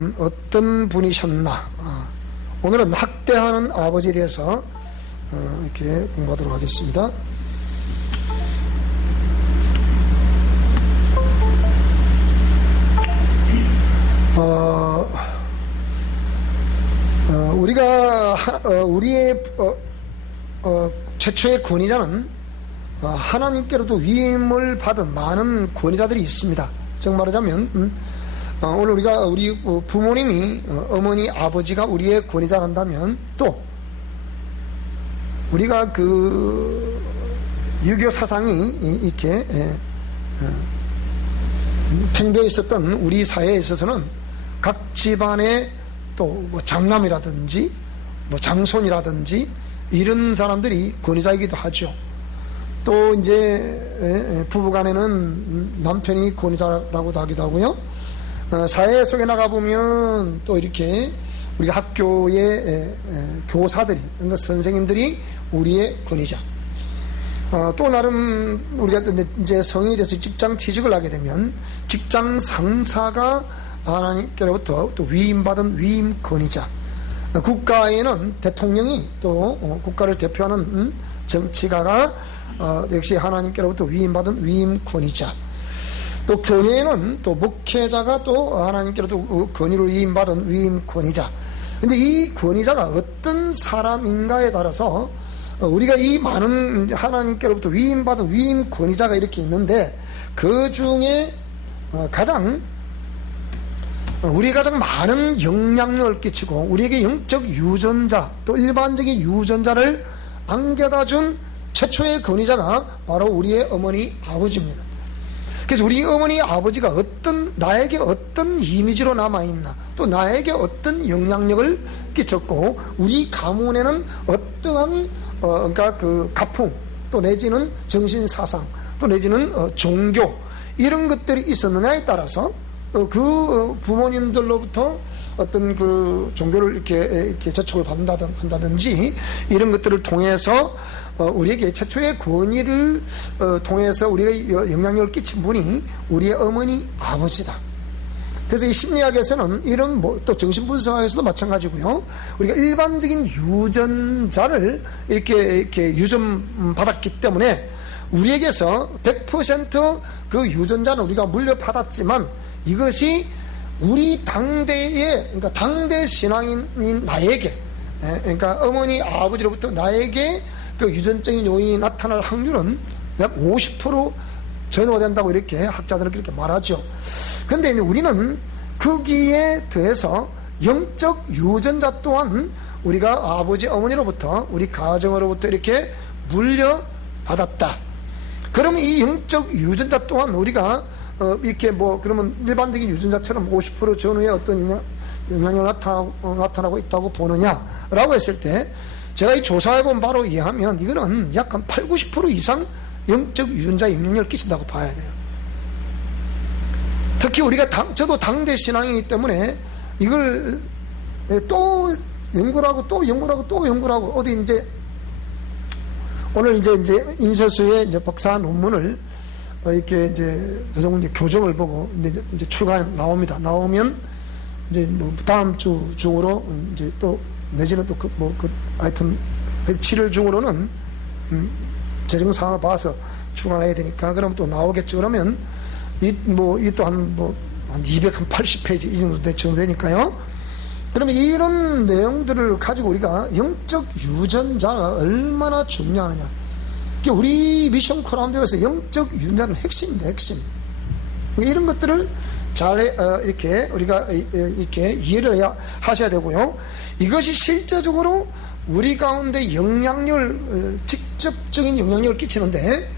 어떤 분이셨나. 오늘은 학대하는 아버지에 대해서 이렇게 공부하도록 하겠습니다. 우리가 우리의 최초의 권위자는 하나님께로도 위임을 받은 많은 권위자들이 있습니다. 즉 말하자면 오늘 우리 부모님이 어머니 아버지가 우리의 권위자란다면, 또 우리가 그 유교 사상이 이렇게 팽배해 있었던 우리 사회에 있어서는 각 집안의 또 뭐 장남이라든지 뭐 장손이라든지 이런 사람들이 권위자이기도 하죠. 또 이제 부부간에는 남편이 권위자라고도 하기도 하고요. 사회 속에 나가보면 또 이렇게 우리가 학교의 교사들이, 그러니까 선생님들이 우리의 권위자. 또 나름 우리가 이제 성인이 돼서 직장 취직을 하게 되면 직장 상사가 하나님께로부터 또 위임받은 위임 권위자. 국가에는 대통령이 또 국가를 대표하는 정치가가 역시 하나님께로부터 위임받은 위임 권위자. 또 교회는 또 목회자가 또 하나님께로부터 권위를 위임받은 위임 권위자. 근데 이 권위자가 어떤 사람인가에 따라서 우리가 이 많은 하나님께로부터 위임받은 위임 권위자가 이렇게 있는데, 그 중에 우리가 가장 많은 영향력을 끼치고 우리에게 영적 유전자, 또 일반적인 유전자를 안겨다 준 최초의 권위자가 바로 우리의 어머니 아버지입니다. 그래서 우리 어머니 아버지가 나에게 어떤 이미지로 남아있나, 또 나에게 어떤 영향력을 끼쳤고, 우리 가문에는 어떠한 그러니까 그 가풍, 또 내지는 정신사상, 또 내지는 종교, 이런 것들이 있었느냐에 따라서 그 부모님들로부터 어떤 그 종교를 이렇게 재촉을 한다든지 이런 것들을 통해서 우리에게 최초의 권위를 통해서 우리가 영향력을 끼친 분이 우리의 어머니 아버지다. 그래서 이 심리학에서는 이런 또 정신분석학에서도 마찬가지고요. 우리가 일반적인 유전자를 이렇게 유전받았기 때문에 우리에게서 100% 그 유전자는 우리가 물려받았지만, 이것이 우리 당대의, 그러니까 당대 신앙인 나에게, 그러니까 어머니 아버지로부터 나에게 그 유전적인 요인이 나타날 확률은 약 50% 전후된다고 이렇게 학자들은 그렇게 말하죠. 그런데 우리는 거기에 더해서 영적 유전자 또한 우리가 아버지 어머니로부터, 우리 가정으로부터 이렇게 물려받았다. 그러면 이 영적 유전자 또한 우리가 이렇게 그러면 일반적인 유전자처럼 50% 전후에 어떤 영향력이 나타나고 있다고 보느냐라고 했을 때, 제가 이 조사해보면 바로 이해하면 이거는 약 한 80-90% 이상 영적 유전자에 영향력을 끼친다고 봐야 돼요. 특히 우리가 저도 당대 신앙이기 때문에 이걸 또 연구를 하고 또 연구를 하고 또 연구를 하고, 어디 이제 오늘 이제 인쇄소에 이제 박사 논문을 이렇게 이제 교정을 보고 이제 출간 나오면 이제 다음 주 중으로 이제 또 내지는 또 하여튼 7월 중으로는 재정 상황을 봐서 출간해야 되니까, 그럼 또 나오겠죠. 그러면 이 또 한 280페이지 이 정도 되니까요. 그러면 이런 내용들을 가지고 우리가 영적 유전자가 얼마나 중요하느냐. 우리 미션 코란도에서 영적 유전자는 핵심입니다, 핵심. 이런 것들을 잘 이렇게 우리가 이렇게 이해를 하셔야 되고요. 이것이 실제적으로 우리 가운데 직접적인 영향력을 끼치는데,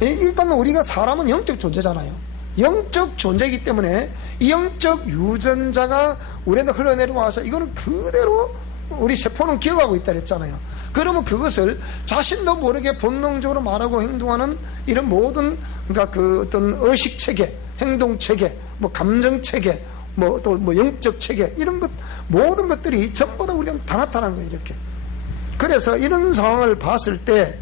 일단 우리가 사람은 영적 존재잖아요. 영적 존재이기 때문에 이 영적 유전자가 우리한테 흘러내려와서 이거는 그대로 우리 세포는 기억하고 있다 그랬잖아요. 그러면 그것을 자신도 모르게 본능적으로 말하고 행동하는 이런 모든, 그러니까 그 어떤 의식 체계, 행동 체계, 감정 체계, 또 영적 체계, 이런 것 모든 것들이 전부 다 우리가 다 나타나는 거예요, 이렇게. 그래서 이런 상황을 봤을 때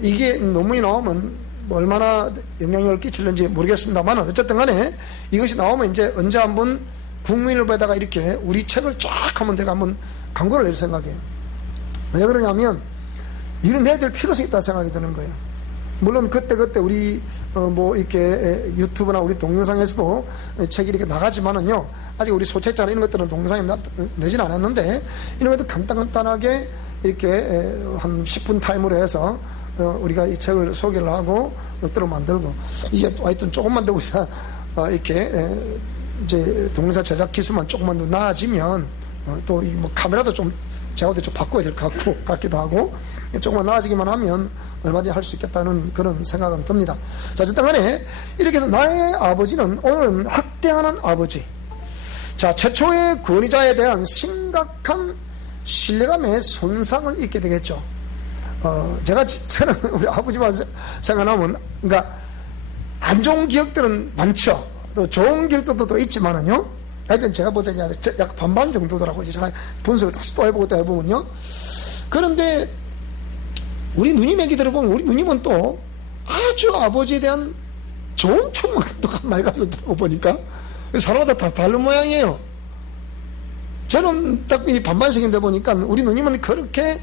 이게 논문이 나오면 얼마나 영향력을 끼칠는지 모르겠습니다만, 어쨌든 간에 이것이 나오면 이제 언제 한번 국민일보에다가 이렇게 우리 책을 쫙 하면 내가 한번 광고를 낼 생각이에요. 왜 그러냐면 이런 내야 될 필요성이 있다고 생각이 드는 거예요. 물론 그때 우리 뭐 이렇게 유튜브나 우리 동영상에서도 책이 이렇게 나가지만은요, 아직 우리 소책자나 이런 것들은 동영상에 내진 않았는데, 이런 것도 간단하게 이렇게 한 10분 타임으로 해서 우리가 이 책을 소개를 하고 뜻대로 만들고, 이게 하여튼 조금만 더 우리가 이렇게 이제 동영상 제작 기술만 조금만 더 나아지면, 또 뭐 카메라도 좀 제가 좀 바꿔야 될 것 같기도 하고, 조금만 나아지기만 하면 얼마든지 할 수 있겠다는 그런 생각은 듭니다. 자, 어쨌든 간에 이렇게 해서 나의 아버지는 오늘은 학대하는 아버지. 자, 최초의 권위자에 대한 심각한 신뢰감의 손상을 입게 되겠죠. 저는 우리 아버지만 생각하면, 그러니까 안 좋은 기억들은 많죠. 또 좋은 기억도 또 있지만은요, 하여튼 제가 볼 때는 약 반반 정도더라고요. 제가 분석을 다시 또 해보고 또 해보면요. 그런데 우리 누님 얘기 들어보면, 우리 누님은 또 아주 아버지에 대한 좋은 춤만 또 많이 가지고 들어고 보니까 사람마다 다 다른 모양이에요. 저는 딱 이 반반씩인데 보니까 우리 누님은 그렇게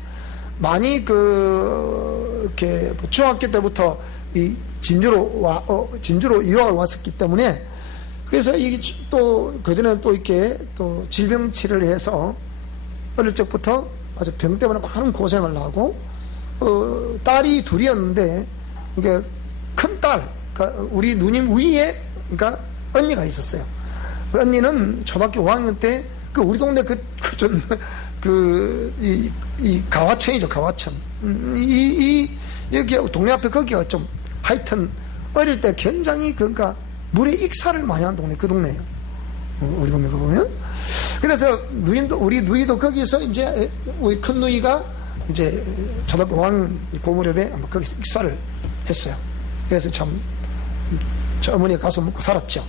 많이 이렇게 중학교 때부터 이 진주로 유학을 왔었기 때문에, 그래서 이게 또 그전에는 또 이렇게 또 질병 치료를 해서 어릴 적부터 아주 병 때문에 많은 고생을 하고, 딸이 둘이었는데, 이게 큰 딸, 그러니까 우리 누님 위에, 그러니까 언니가 있었어요. 그 언니는 초등학교 5학년 때, 우리 동네 이 가와천이죠, 가와천. 여기 동네 앞에 거기가 좀, 하여튼, 어릴 때 굉장히, 그러니까, 물에 익사를 많이 한 동네, 그 동네예요. 우리 동네 보면. 그래서 우리 누이도 거기서 이제, 우리 큰 누이가 이제 초등학교 5학년 그 무렵에 아마 거기서 익사를 했어요. 그래서 참, 저 어머니가 가서 먹고 살았죠.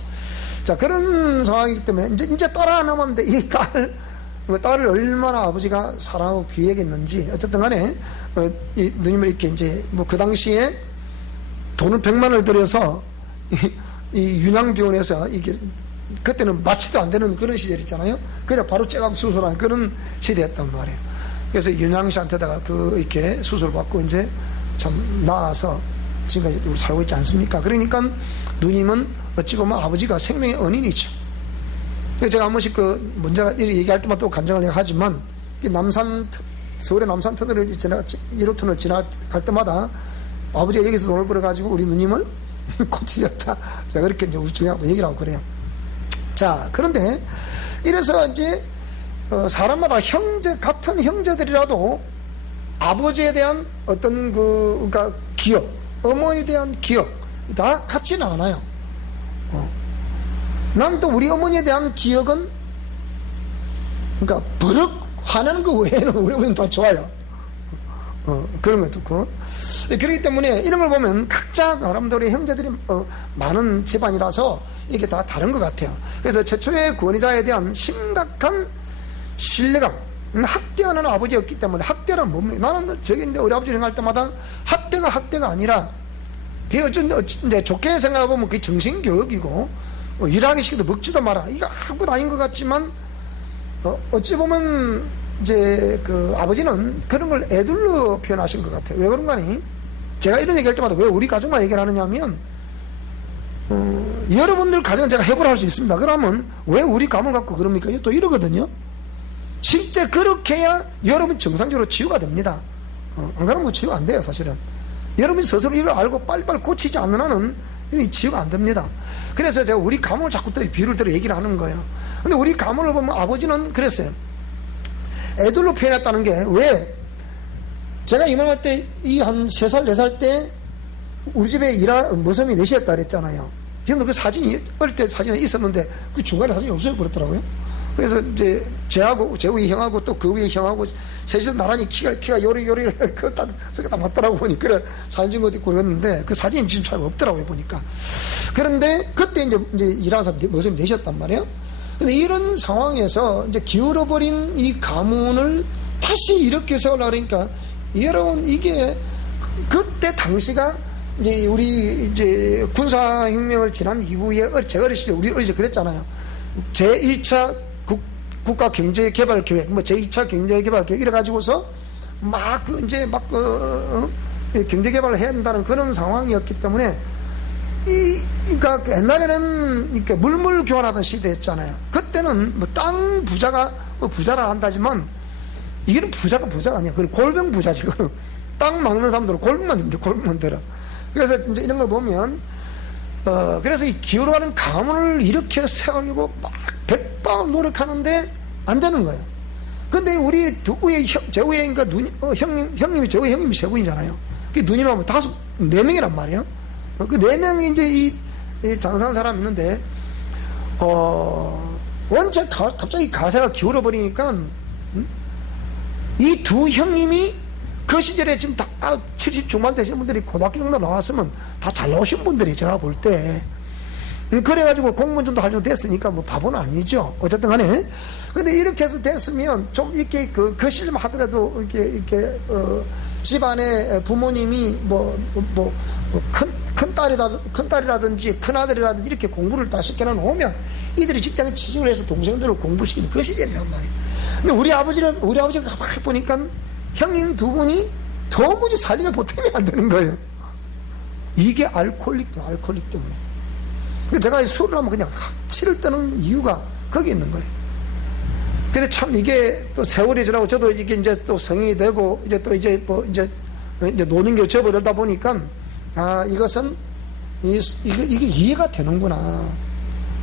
자, 그런 상황이기 때문에 이제 딸 하나 남았는데, 이 딸을 얼마나 아버지가 사랑하고 귀하겠는지, 어쨌든 간에, 이 누님을 이렇게 이제, 뭐 그 당시에 돈을 100만원을 들여서, 이 윤양병원에서 이게 그때는 마취도 안 되는 그런 시절 있잖아요. 그냥 바로 째감 수술하는 그런 시대였단 말이에요. 그래서 윤양 씨한테다가 이렇게 수술 받고 이제 참 나아서 지금까지 우리 살고 있지 않습니까? 그러니까 누님은 어찌 보면 아버지가 생명의 언인이죠. 제가 한 번씩 문제가 이렇게 얘기할 때마다 또 간증을 하지만, 서울의 남산 터널을 1호터널 지나갈 때마다 아버지가 여기서 돈을 벌어가지고 우리 누님을 고치셨다. 제가 그렇게 이제 우리 중요하고 얘기를 하고 그래요. 자, 그런데 이래서 이제 사람마다 같은 형제들이라도 아버지에 대한 어떤 그러니까 기억, 어머니에 대한 기억 다 같지는 않아요. 난 또 우리 어머니에 대한 기억은, 그러니까 버럭 화나는 거 외에는 우리 어머니는 다 좋아요. 그런 거 듣고. 그렇기 때문에 이런 걸 보면 각자 나름대로 형제들이 많은 집안이라서 이게 다 다른 것 같아요. 그래서 최초의 권위자에 대한 심각한 신뢰감, 학대하는 아버지였기 때문에, 학대는 뭡니까? 나는 저기 이제 우리 아버지 생각할 때마다 학대가 아니라, 그게 이제 좋게 생각해보면 그게 정신교육이고, 일하기 시켜도 먹지도 마라. 이거 아무것도 아닌 것 같지만, 어찌 보면 이제 아버지는 그런 걸 애들로 표현하신 것 같아요. 왜 그런가 하니? 제가 이런 얘기할 때마다 왜 우리 가족만 얘기를 하느냐면, 여러분들 가정은 제가 해보라 할 수 있습니다. 그러면 왜 우리 가문 갖고 그럽니까? 또 이러거든요. 실제 그렇게 해야 여러분 정상적으로 치유가 됩니다. 안 그러면 치유가 안 돼요, 사실은. 여러분이 스스로 이걸 알고 빨리빨리 고치지 않는 한은 치유가 안 됩니다. 그래서 제가 우리 가문을 자꾸 비유를 들어 얘기를 하는 거예요. 근데 우리 가문을 보면 아버지는 그랬어요. 애들로 표현했다는 게, 왜? 제가 이만할 때, 한 3살, 4살 때, 우리 집에 머슴이 넷이었다 그랬잖아요. 지금도 그 사진이, 어릴 때 사진이 있었는데, 그 중간에 사진이 없어져 버렸더라고요. 그래서 이제, 제 위에 형하고 또 그 위에 형하고, 셋이서 나란히 키가 요리, 그거 딱 맞더라고 보니까, 그래, 사진 찍은 것도 있고 그랬는데, 그 사진이 지금 잘 없더라고요, 보니까. 그런데, 그때 이제 일하는 사람 머슴이 넷이었단 말이에요. 근데 이런 상황에서 이제 기울어버린 이 가문을 다시 이렇게 세우려고 그러니까, 여러분, 이게, 그때 당시가, 이제 우리 이제 군사혁명을 지난 이후에, 제가 어릴 시절, 우리 어릴 때 그랬잖아요. 제1차 국가경제개발계획, 뭐 제2차 경제개발계획 이래가지고서 막 이제 막 경제개발을 해야 된다는 그런 상황이었기 때문에 그러니까 옛날에는 이렇게 물물 교환하던 시대였잖아요. 그때는 뭐 땅 부자가 뭐 부자라 한다지만 이게는 부자가 아니야. 그건 골병 부자지. 땅 막는 사람들은 골병만 들어. 그래서 이제 이런 걸 보면 그래서 이 기울어가는 가문을 일으켜 세우려고 막 백방을 노력하는데 안 되는 거예요. 근데 우리 제 위에 그러니까 형님이 제 위에 형님이 세 분이잖아요. 그 누님하고 4명이란 말이에요. 그 4명이 이제 이 장사한 사람이 있는데 원체 갑자기 가세가 기울어 버리니까 이 두 형님이 그 시절에 지금 다 70 중반 되신 분들이 고등학교 정도 나왔으면 다 잘 나오신 분들이 제가 볼 때 그래가지고 공무원 정도 할 정도 됐으니까 뭐 바보는 아니죠. 어쨌든 간에. 근데 이렇게 해서 됐으면 좀 이렇게 그 시절만 하더라도 이렇게 집안에 부모님이 큰 딸이라든지 큰 아들이라든지 이렇게 공부를 다 시켜놓으면 이들이 직장에 취직을 해서 동생들을 공부시키는 그 시절이란 말이에요. 근데 우리 아버지가 가만히 보니까 형님 두 분이 도무지 살림에 보탬이 안 되는 거예요. 이게 알코올릭 때문에. 제가 술을 하면 그냥 치를 뜨는 이유가 거기 있는 거예요. 근데 참 이게 또 세월이 지나고 저도 이게 이제 또 성인이 되고 이제 노는 게 접어들다 보니까 이것은 이게 이해가 되는구나.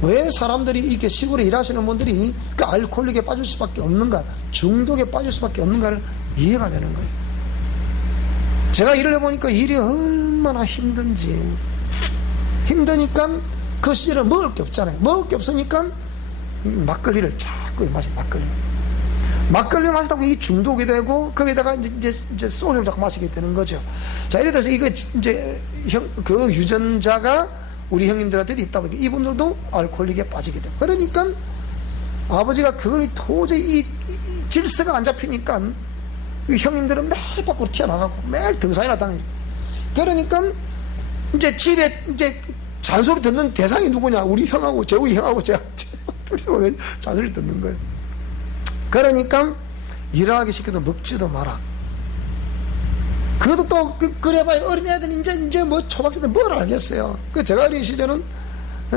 왜 사람들이 이렇게 시골에 일하시는 분들이 그 알코올릭에 빠질 수밖에 없는가, 중독에 빠질 수밖에 없는가를 이해가 되는 거예요. 제가 일을 해보니까 일이 얼마나 힘드니까 그 시절에 먹을 게 없잖아요. 먹을 게 없으니까 막걸리를 자꾸 마시 막걸리 마시다가 이 중독이 되고 거기다가 이제 소주를 자꾸 마시게 되는 거죠. 자, 이래 돼서 이거 이제 그 유전자가 우리 형님들한테 있다 보니까 이분들도 알코올릭에 빠지게 되고, 그러니까 아버지가 그걸 도저히 이 질서가 안 잡히니까 형님들은 매일 밖으로 튀어나가고 매일 등산이나 다니고, 그러니까 이제 집에 이제 잔소리 듣는 대상이 누구냐? 우리 형하고 재우이 형하고 제가 둘이서 잔소리 듣는 거예요. 그러니까 일하기 시켜도 먹지도 마라. 그것도 또 그래봐야 어린애들은 이제 뭐 초등학생들 뭘 알겠어요. 제가 어린 시절은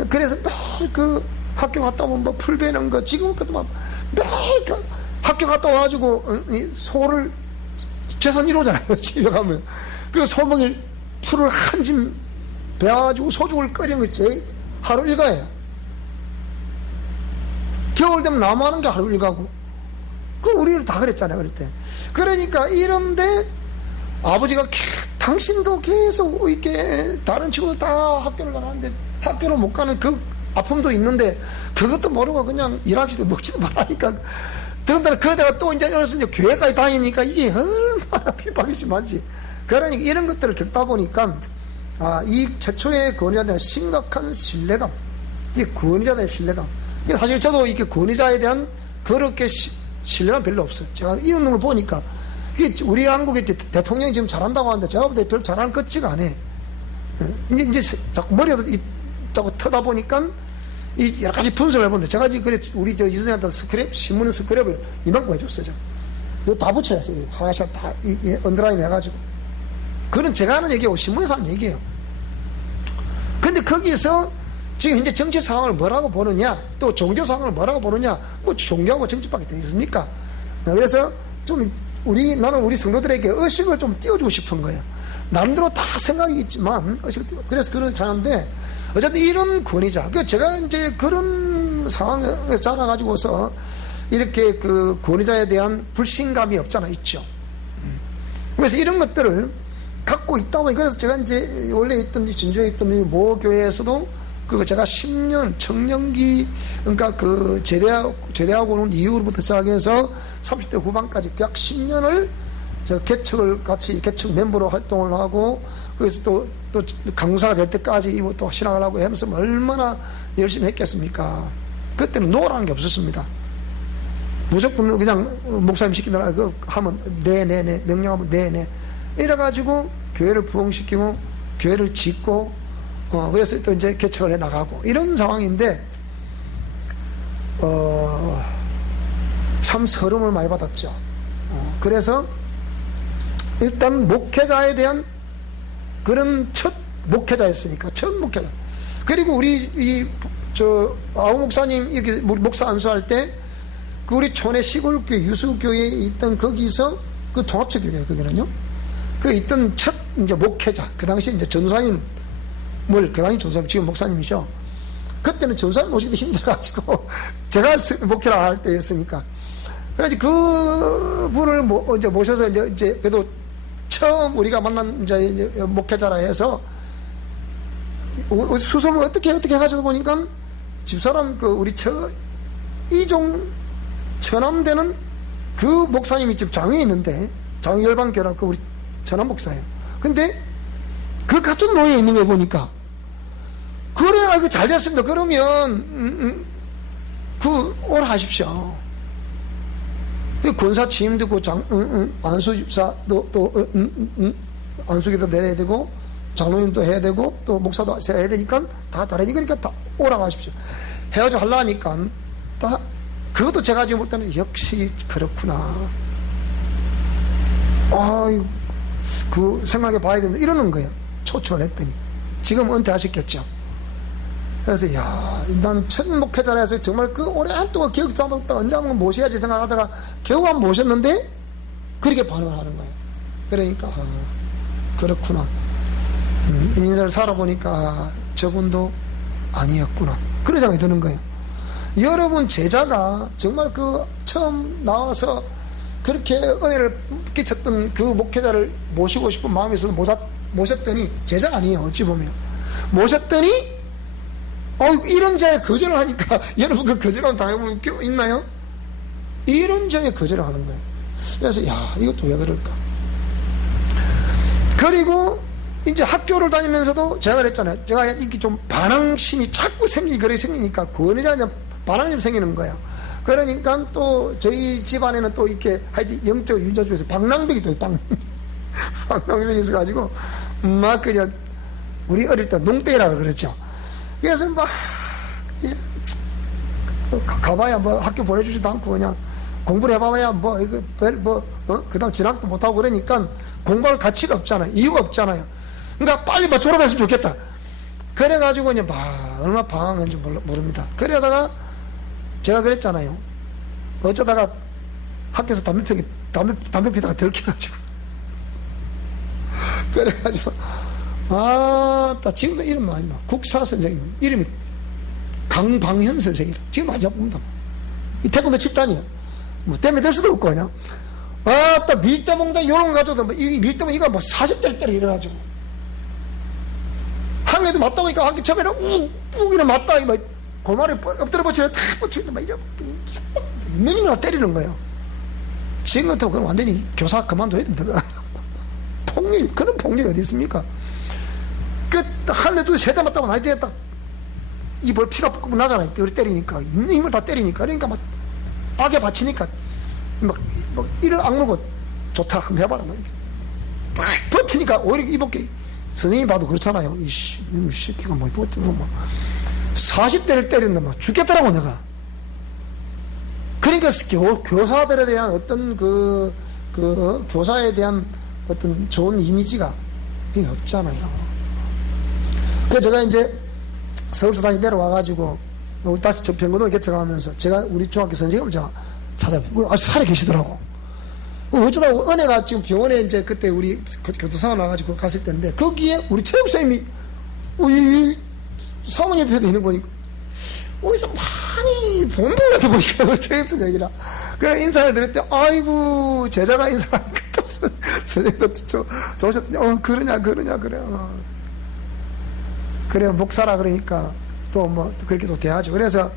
그래서 매일 그 학교 갔다 오면 뭐 풀 베는 거, 지금 것도 막 매일 그 학교 갔다 와가지고 소를 재산 1호잖아요. 집에 가면 그 소먹일 풀을 한 짐 배워가지고 소죽을 끓이는 것이 하루 일과예요. 겨울 되면 나무하는 게 하루 일과고, 우리는 다 그랬잖아요, 그럴 때. 그러니까 이런데 아버지가 당신도 계속 이렇게 다른 친구들 다 학교를 가는데 학교를 못 가는 그 아픔도 있는데 그것도 모르고 그냥 일하기도 먹지도 말라니까. 더군다나 그러다가 또 이제 교회까지 다니니까 이게 얼마나 핍박이 심한지. 그러니까 이런 것들을 겪다 보니까 이 최초의 권위자에 대한 심각한 신뢰감, 이게 권위자에 대한 신뢰감. 사실 저도 이렇게 권위자에 대한 그렇게 신뢰감 별로 없어요. 제가 이런 걸 보니까 이게 우리 한국의 대통령이 지금 잘한다고 하는데 제가 볼 때 별로 잘하는 것 같지가 않아요. 이제 자꾸 머리가 자꾸 터다 보니까 이 여러 가지 분석을 해보는데, 제가 지금 그래 우리 이 선생님한테 신문 스크랩을 이만큼 해줬어요. 이거 다 붙여놨어요. 하나씩 다 언더라인 해가지고. 그건 제가 하는 얘기고 신문에서 하는 얘기예요. 근데 거기에서 지금 현재 정치 상황을 뭐라고 보느냐, 또 종교 상황을 뭐라고 보느냐, 뭐 종교하고 정치밖에 더 있습니까? 그래서 좀 나는 우리 성도들에게 의식을 좀 띄워주고 싶은 거예요. 나름대로 다 생각이 있지만 의식을 그래서 그렇게 하는데, 어쨌든 이런 권위자, 제가 이제 그런 상황에 자라가지고서 이렇게 그 권위자에 대한 불신감이 없잖아, 있죠. 그래서 이런 것들을 갖고 있다 보니, 그래서 제가 이제 원래 있던 진주에 있던 이 모 교회에서도 제가 10년 청년기, 그러니까 제대하고 온 이후로부터 시작해서 30대 후반까지 약 10년을 개척 멤버로 활동을 하고, 그래서 또 강사가 될 때까지 또 신앙을 하고 하면서 얼마나 열심히 했겠습니까? 그때는 노라는 게 없었습니다. 무조건 그냥 목사님 시키느라 하면 네네네, 명령하면 네네, 이래가지고 교회를 부흥시키고 교회를 짓고 그래서 또 이제 개척을 해 나가고 이런 상황인데, 참 서름을 많이 받았죠. 그래서 일단 목회자에 대한 그런 첫 목회자였으니까, 첫 목회자. 그리고 우리 아우 목사님 여기 목사 안수할 때 그 우리 촌의 시골교회 유수교회에 있던 거기서 그 통합체교회예요. 거기는요. 그 있던 첫 이제 목회자, 그 당시 이제 전사님, 그 당시 전사님, 지금 목사님이죠. 그때는 전사님 모시기도 힘들어가지고 제가 목회를 할 때였으니까. 그래서 그 분을 이제 모셔서 이제 그래도 처음 우리가 만난 이제 목회자라 해서 수소문 어떻게 해가지고 보니까 집사람 우리 이종 처남되는 그 목사님이 지금 장위에 있는데, 장위열방교라 우리 전남 목사예요. 근데 그 같은 노예에 있는 거 보니까, 그래, 이거 잘 됐습니다. 그러면 오라 하십시오. 권사 취임도 그 안수 집사도 안수기도 내야 되고, 장로님도 해야 되고, 또 목사도 해야 되니까 다 다르니, 그러니까 다 오라고 하십시오. 해가지고 하려니까 다 그것도 제가 지금 볼 때는 역시 그렇구나. 그 생각해 봐야 된다 이러는 거예요. 초청을 했더니. 지금 은퇴하셨겠죠. 그래서 난 첫 목회자라 해서 정말 그 오랫동안 기억 잡았다 언제 한번 모셔야지 생각하다가 겨우 한번 모셨는데 그렇게 반응을 하는 거예요. 그러니까 그렇구나. 인생을 살아보니까 저분도 아니었구나, 그런 생각이 드는 거예요. 여러분 제자가 정말 처음 나와서 그렇게 은혜를 끼쳤던 그 목회자를 모시고 싶은 마음이 있어서 모셨더니 제자가 아니에요. 어찌 보면 모셨더니 이런 자에 거절을 하니까 여러분 그 거절을 당해보면 있나요? 이런 자에 거절을 하는 거예요. 그래서 이것도 왜 그럴까. 그리고 이제 학교를 다니면서도 제가 그랬잖아요. 제가 이렇게 좀 반항심이 자꾸 생기니까 권위자한테 반항심이 생기는 거예요. 그러니까 또 저희 집안에는 또 이렇게 하여튼 영적 유저 중에서 방랑벽이 또 방랑벽이 있어가지고 막 그냥 우리 어릴 때 농땡이라고 그랬죠. 그래서 막 가봐야 학교 보내주지도 않고 그냥 공부를 해봐야 그다음 진학도 못하고 그러니까 공부할 가치가 없잖아요. 이유가 없잖아요. 그러니까 빨리 졸업했으면 좋겠다. 그래가지고 이제 얼마나 방황했는지 모릅니다. 그러다가 제가 그랬잖아요. 어쩌다가 학교에서 담배 피다가 들켜가지고 그래가지고 지금도 이름 많이 국사 선생님 이름이 강방현 선생이라 지금 많이 잡습니다. 이 태권도 집단이에요. 때문에 될 수도 없고 그냥 밀대봉다 요런 거 가지고 이 밀대봉 이거 40대를 때려 이래가지고 항해도 맞다 보니까 항해 처음에는 욱이나 맞다 골말에 엎드려 버치면 탁 버치는데 막 이래 있는 때리는 거예요. 지금 같으면 그건 완전히 교사 그만둬야 됩니다. 그런 폭력이 어디 있습니까? 한 대도 세 대 맞다고 나이 되겠다. 이볼 피가 뿜뿜 나잖아요. 우리 때리니까 있는 힘을 다 때리니까 그러니까 막 악에 바치니까 막 이를 악물고 좋다 한번 해봐라. 딱 버티니까 오히려 이복게 선생님 봐도 그렇잖아요. 이 새끼가 버티고 40대를 때린다 막 죽겠더라고 내가. 그러니까 교사들에 대한 어떤 교사에 대한 어떤 좋은 이미지가 없잖아요. 그래서 제가 이제 서울서 다시 내려와가지고 다시 병고등을 개척하면서 제가 우리 중학교 선생님을 제가 찾아뵙고 아직 살아 계시더라고. 어쩌다 은혜가 지금 병원에 이제 그때 우리 교도상을 나가지고 갔을 때인데 거기에 우리 체육선생님이 사모님 옆에도 있는 거니까 어디서 많이 본 것 같아 보니까 체육선생님이라 그래 인사를 드렸더니 아이고 제자가 인사하니까 또 선생님도 좋으셨더니 그러냐 그래 그래 목사라 그러니까 또 그렇게 또 대하죠. 그래서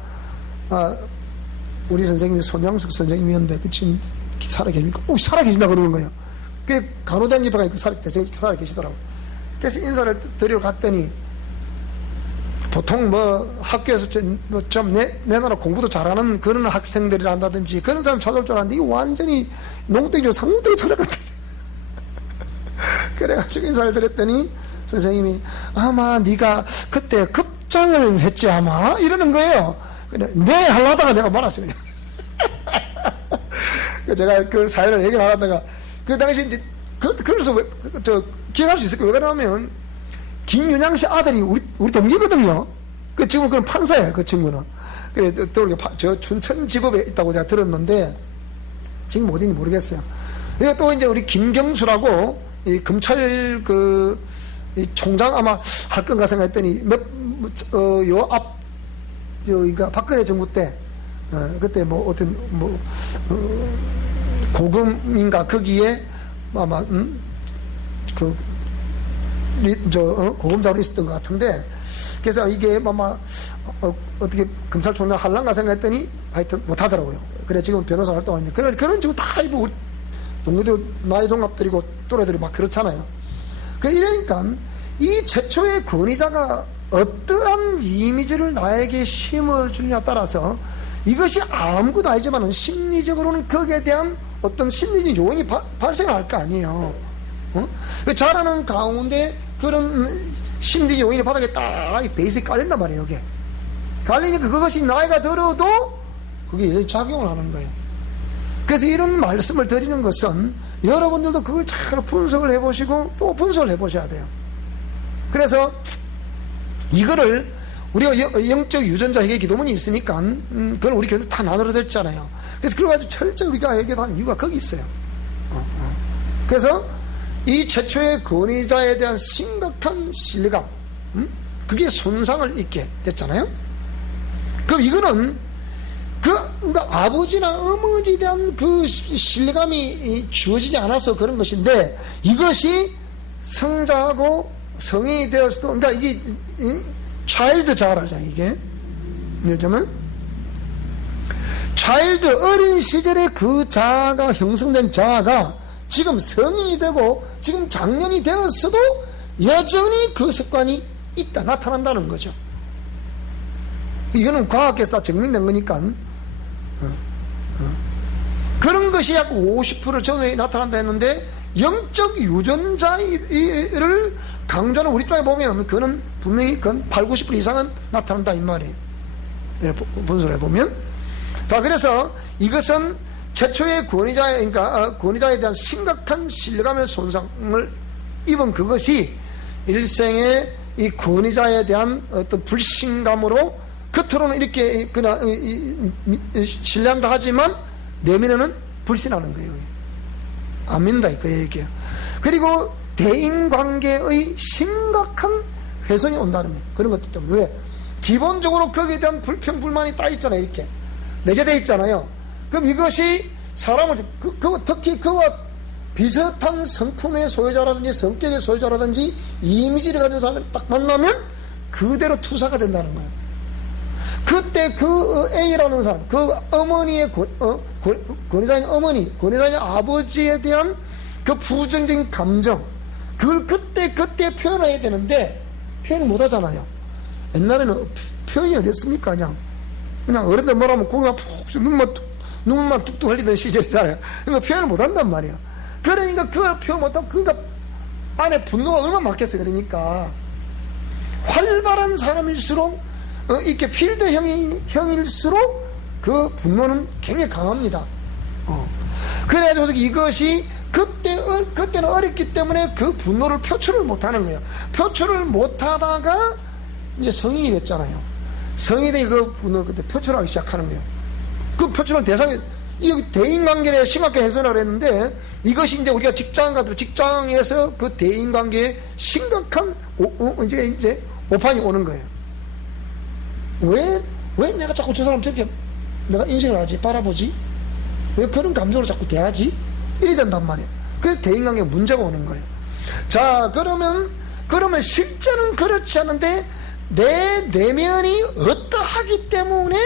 우리 선생님이 손양숙 선생님이었는데 그 지금 살아계십니까? 살아계신다 그러는 거예요. 그 간호대학 옆에 가니까 살아계시더라고. 그래서 인사를 드리러 갔더니 보통 학교에서 좀 내 나라 공부도 잘하는 그런 학생들이 한다든지 그런 사람 찾아올 줄 알았는데 이거 완전히 농땡이로 상대로 찾아갔다. 그래가지고 인사를 드렸더니 선생님이 아마 네가 그때 급장을 했지 아마 이러는 거예요. 그래, 네 하려다가 내가 말았어요. 제가 그 사연을 얘기를 하다가 그 당시 이제 그래서 기억할 수 있을 거예요. 왜 그러냐면 김윤양 씨 아들이 우리 동기거든요. 그 지금 그런 판사예요. 그 친구는. 그래 저 춘천지법에 있다고 제가 들었는데 지금 어딘지 모르겠어요. 그리고 또 이제 우리 김경수라고 이 검찰 이 총장 아마 할 건가 생각했더니 그러니까 박근혜 정부 때 그때 뭐 어떤 고금인가 거기에 아마 고금자로 있었던 것 같은데, 그래서 이게 아마 어떻게 검찰총장 할란가 생각했더니 하여튼 못하더라고요. 그래 지금 변호사 활동하는데 그런 지금 다 우리 동료들 나이 동갑들이고 또래들이 막 그렇잖아요. 이러니까 이 최초의 권위자가 어떠한 이미지를 나에게 심어주냐에 따라서 이것이 아무것도 아니지만 심리적으로는 거기에 대한 어떤 심리적 요인이 발생할 거 아니에요. 자라는 가운데 그런 심리적 요인이 바닥에 딱 베이스에 깔린단 말이에요. 여기에 깔리니까 그것이 나이가 들어도 그게 작용을 하는 거예요. 그래서 이런 말씀을 드리는 것은 여러분들도 그걸 잘 분석을 해보시고 또 분석을 해보셔야 돼요. 그래서 이거를 우리가 영적 유전자 회개 기도문이 있으니까 그걸 우리 교회 다 나눠드렸잖아요. 그래서 그걸 가지고 철저히 우리가 회개한 이유가 거기 있어요. 그래서 이 최초의 권위자에 대한 심각한 신뢰감, 그게 손상을 입게 됐잖아요. 그럼 이거는 그러니까 아버지나 어머니에 대한 그 신뢰감이 주어지지 않아서 그런 것인데, 이것이 성장하고 성인이 되었어도, 그러니까 이게 차일드 자라잖아요. 이게 예를 들면 차일드, 어린 시절에 그 자아가 형성된 자아가 지금 성인이 되고 지금 장년이 되었어도 여전히 그 습관이 있다, 나타난다는 거죠. 이거는 과학에서 다 증명된 거니까. 그런 것이 약 50% 정도에 나타난다 했는데, 영적 유전자를 강조하는 우리 쪽에 보면 그거는 분명히 8, 90% 이상은 나타난다 이 말이에요. 분석을 해보면. 자, 그래서 이것은 최초의 권위자에 대한 심각한 신뢰감의 손상을 입은 그것이 일생의 이 권위자에 대한 어떤 불신감으로 겉으로는 이렇게 그냥 신뢰한다 하지만 내면에는 불신하는 거예요. 안 믿는다 그 얘기예요. 그리고 대인관계의 심각한 훼손이 온다는 거예요. 그런 것들 때문에. 왜? 기본적으로 거기에 대한 불평 불만이 딱 있잖아요. 이렇게 내재되어 있잖아요. 그럼 이것이 사람을 특히 그와 비슷한 성품의 소유자라든지 성격의 소유자라든지 이미지를 가진 사람을 딱 만나면 그대로 투사가 된다는 거예요. 그때 그 A라는 사람, 그 어머니의 권위자인 어머니, 권위자인 아버지에 대한 그 부정적인 감정, 그걸 그때 표현해야 되는데 표현을 못 하잖아요. 옛날에는 표현이 어딨습니까? 그냥 어른들 뭐라면 고개가 푹 눈물만 뚝뚝 흘리던 시절이잖아요. 그러니까 표현을 못 한단 말이에요. 그러니까 그걸 표현 못하고, 그러니까 안에 분노가 얼마나 많겠어요. 그러니까 활발한 사람일수록 이렇게 필드 형일수록 그 분노는 굉장히 강합니다. 그래가지고 이것이 그때는 어렸기 때문에 그 분노를 표출을 못하는 거예요. 표출을 못하다가 이제 성인이 됐잖아요. 성인이 되니 그 분노를 그때 표출하기 시작하는 거예요. 그 표출은 대상이, 이 대인관계에 심하게 훼손을 했는데, 이것이 이제 우리가 직장에서 그 대인관계에 심각한 이제 오판이 오는 거예요. 왜 내가 자꾸 저 사람 저렇게 내가 인식을 하지, 바라보지? 왜 그런 감정으로 자꾸 대하지? 이래 된단 말이에요. 그래서 대인관계에 문제가 오는 거예요. 자, 그러면 실제는 그렇지 않은데 내 내면이 어떠하기 때문에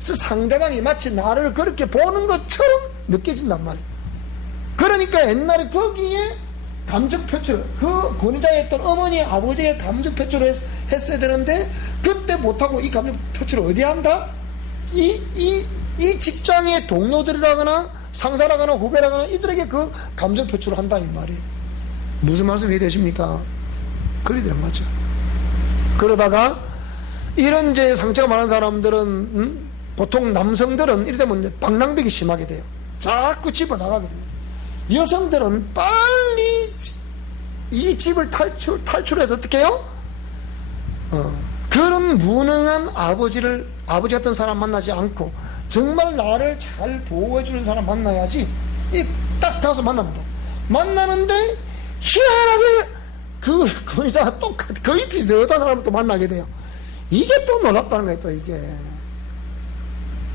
상대방이 마치 나를 그렇게 보는 것처럼 느껴진단 말이에요. 그러니까 옛날에 거기에 감정 표출, 그 권위자였던 어머니, 아버지의 감정 표출을 했어야 되는데 그때 못하고 이 감정 표출을 어디 한다? 이 직장의 동료들이라거나 상사라거나 후배라거나 이들에게 그 감정 표출을 한다 이 말이에요. 무슨 말씀이 되십니까? 그리 되는 거죠. 그러다가 이런 이제 상처가 많은 사람들은 보통 남성들은 이래 되면 방랑백이 심하게 돼요. 자꾸 집어나가게 됩니다. 여성들은 빨리 이 집을 탈출해서 어떻게 해요? 그런 무능한 아버지 같은 사람 만나지 않고 정말 나를 잘 보호해주는 사람 만나야지. 딱 가서 만나는데 희한하게 그 권위자가 거의 비슷한 사람을 또 만나게 돼요. 이게 또 놀랍다는 거예요, 또 이게.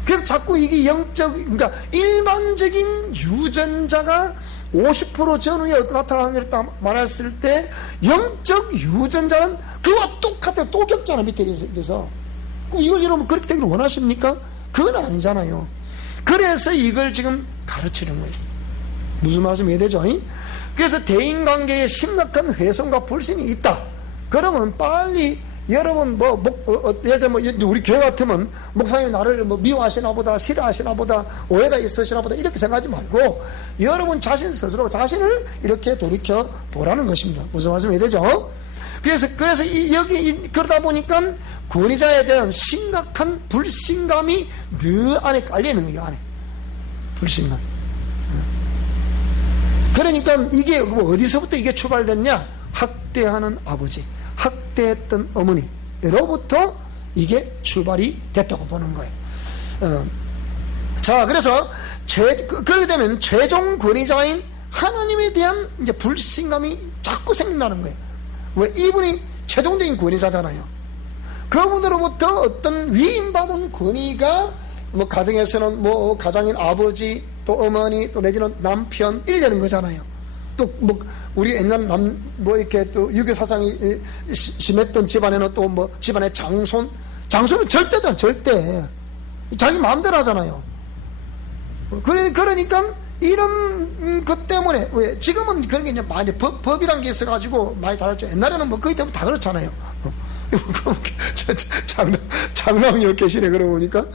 그래서 자꾸 이게 그러니까 일반적인 유전자가 50% 전후에 나타나는 걸 말했을 때 영적 유전자는 그와 똑같아. 또 겪잖아, 밑에 이래서. 이걸 여러분 그렇게 되기를 원하십니까? 그건 아니잖아요. 그래서 이걸 지금 가르치는 거예요. 무슨 말씀 이해되죠? 그래서 대인관계에 심각한 훼손과 불신이 있다. 그러면 빨리 여러분 예를 들면 우리 교회 같으면 목사님이 나를 미워하시나 보다, 싫어하시나 보다, 오해가 있으시나 보다 이렇게 생각하지 말고 여러분 자신 스스로 자신을 이렇게 돌이켜 보라는 것입니다. 무슨 말씀이 되죠? 그래서 여기 그러다 보니까 권위자에 대한 심각한 불신감이 늘 안에 깔려 있는 거예요. 안에 불신감. 그러니까 이게 어디서부터 이게 출발됐냐? 학대하는 아버지, 학대했던 어머니로부터 이게 출발이 됐다고 보는 거예요. 자, 그래서 그렇게 되면 최종 권위자인 하나님에 대한 이제 불신감이 자꾸 생긴다는 거예요. 왜? 이분이 최종적인 권위자잖아요. 그분으로부터 어떤 위임받은 권위가 가정에서는 가장인 아버지, 또 어머니, 또 내지는 남편 이래 되는 거잖아요. 또 우리 옛날 이렇게 또 유교 사상이 심했던 집안에는 또 집안의 장손은 절대잖아, 절대. 자기 마음대로 하잖아요. 그러니까 이런 것 때문에 왜 지금은 그런 게 이제 많이 법이란 게 있어가지고 많이 다르죠. 옛날에는 거의 대부분 다 그렇잖아요. 장남이 몇 계시네 그러고 보니까.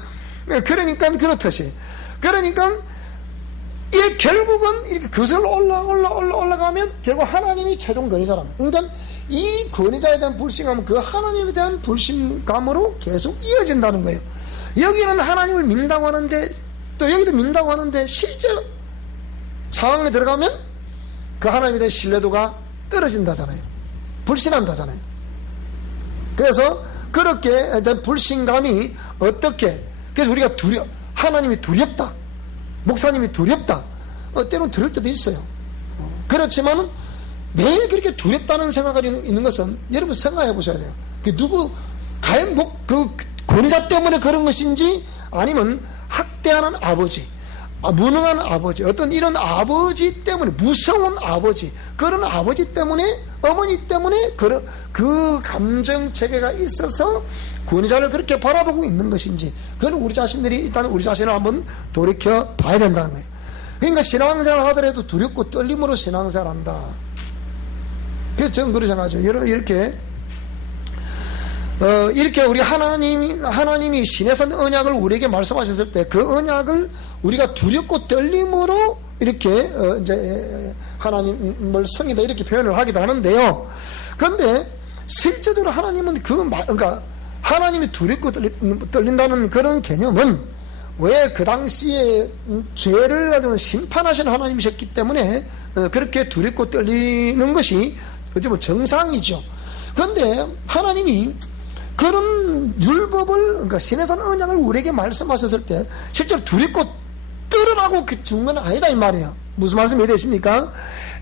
그러니까 그렇듯이. 그러니까 이 결국은 이렇게 거슬러 올라가면 결국 하나님이 최종 권위자랍니다. 그러니까 이 권위자에 대한 불신감은 그 하나님에 대한 불신감으로 계속 이어진다는 거예요. 여기는 하나님을 믿는다고 하는데 또 여기도 믿는다고 하는데 실제로 상황에 들어가면 그 하나님에 대한 신뢰도가 떨어진다잖아요. 불신한다잖아요. 그래서 그렇게 된 불신감이 어떻게, 그래서 우리가 하나님이 두렵다, 목사님이 두렵다, 때로는 들을 때도 있어요. 그렇지만 매일 그렇게 두렵다는 생각이 있는 것은 여러분 생각해 보셔야 돼요. 과연 그 권위자 때문에 그런 것인지, 아니면 학대하는 아버지, 무능한 아버지, 어떤 이런 아버지 때문에, 무서운 아버지, 그런 아버지 때문에, 어머니 때문에 그 감정 체계가 있어서 권위자를 그렇게 바라보고 있는 것인지, 그건 우리 자신들이 일단 우리 자신을 한번 돌이켜 봐야 된다는 거예요. 그러니까 신앙생활 하더라도 두렵고 떨림으로 신앙생활 한다. 그래서 저는 그렇게 생각하죠. 이렇게 우리 하나님이 신의 언약을 우리에게 말씀하셨을 때 그 언약을 우리가 두렵고 떨림으로 이렇게 이제 하나님을 성이다 이렇게 표현을 하기도 하는데요. 그런데 실제적으로 하나님은 그러니까 하나님이 두렵고 떨린다는 그런 개념은 왜 그 당시에 죄를 가지고 심판하시는 하나님이셨기 때문에 그렇게 두렵고 떨리는 것이 어쩌면 정상이죠. 그런데 하나님이 그런 율법을, 그러니까 신해산 언약을 우리에게 말씀하셨을 때 실제로 두렵고 떨어라고 준 건 아니다 이 말이에요. 무슨 말씀이 되십니까?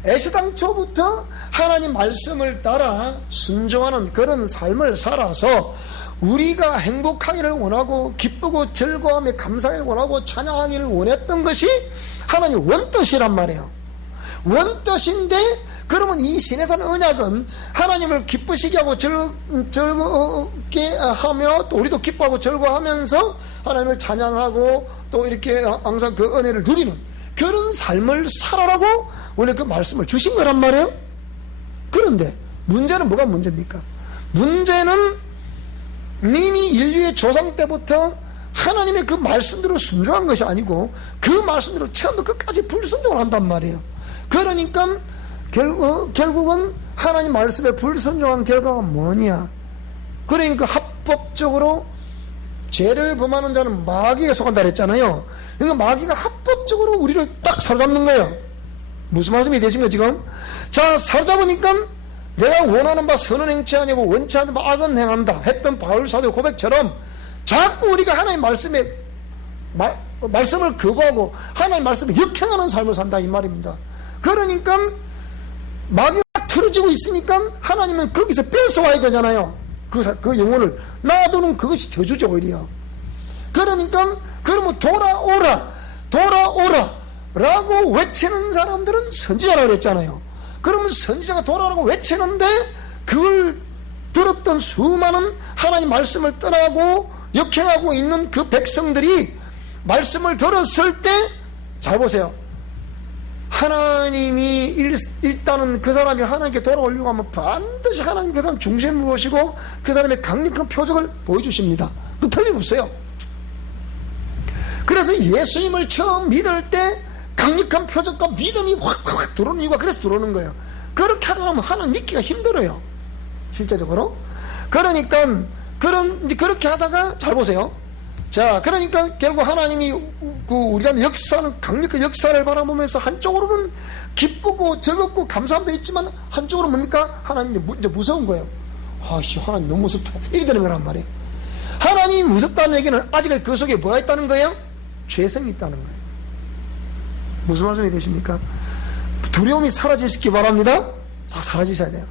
애시당초부터 하나님 말씀을 따라 순종하는 그런 삶을 살아서 우리가 행복하기를 원하고 기쁘고 즐거워하며 감사하기를 원하고 찬양하기를 원했던 것이 하나님 원뜻이란 말이에요. 원뜻인데, 그러면 이 신해산 언약은 하나님을 기쁘시게 하고 즐겁게 하며 또 우리도 기뻐하고 즐거워하면서 하나님을 찬양하고 또 이렇게 항상 그 은혜를 누리는 그런 삶을 살아라고 원래 그 말씀을 주신 거란 말이에요. 그런데 문제는 뭐가 문제입니까? 문제는 이미 인류의 조상 때부터 하나님의 그 말씀대로 순종한 것이 아니고 그 말씀대로 처음부터 끝까지 불순종을 한단 말이에요. 그러니까 결국은 하나님 말씀에 불순종한 결과가 뭐냐? 그러니까 합법적으로 죄를 범하는 자는 마귀가 속한다 그랬잖아요. 그러니까 마귀가 합법적으로 우리를 딱 사로잡는 거예요. 무슨 말씀이 되신가요 지금? 자, 사로잡으니까 내가 원하는 바 선은 행치 아니고 원치 않는 바 악은 행한다 했던 바울 사도의 고백처럼 자꾸 우리가 하나님 말씀을 거부하고 하나님 말씀을 역행하는 삶을 산다 이 말입니다. 그러니까 마귀가 틀어지고 있으니까 하나님은 거기서 뺏어와야 되잖아요. 그 영혼을 놔두는 그것이 저주죠 오히려. 그러니까 그러면 돌아오라 라고 외치는 사람들은 선지자라고 그랬잖아요. 그러면 선지자가 돌아오라고 외치는데 그걸 들었던 수많은 하나님 말씀을 떠나고 역행하고 있는 그 백성들이 말씀을 들었을 때 잘 보세요. 하나님이 일단은 그 사람이 하나님께 돌아오려고 하면 반드시 하나님 그 사람 중심을 모시고 그 사람의 강력한 표적을 보여주십니다. 그 틀림없어요. 그래서 예수님을 처음 믿을 때 강력한 표적과 믿음이 확 들어오는 이유가 그래서 들어오는 거예요. 그렇게 하다 보면 하나님 믿기가 힘들어요 실제적으로. 그러니까 그렇게 하다가 잘 보세요. 자, 그러니까 결국 하나님이 우리가 역사는 강력한 역사를 바라보면서 한쪽으로는 기쁘고 즐겁고 감사함도 있지만 한쪽으로 뭡니까? 하나님이 이제 무서운 거예요. 아씨, 하나님 너무 무섭다 이리 되는 거란 말이에요. 하나님이 무섭다는 얘기는 아직까지 그 속에 뭐가 있다는 거예요? 죄성이 있다는 거예요. 무슨 말씀이 되십니까? 두려움이 사라지시기 바랍니다. 다 사라지셔야 돼요.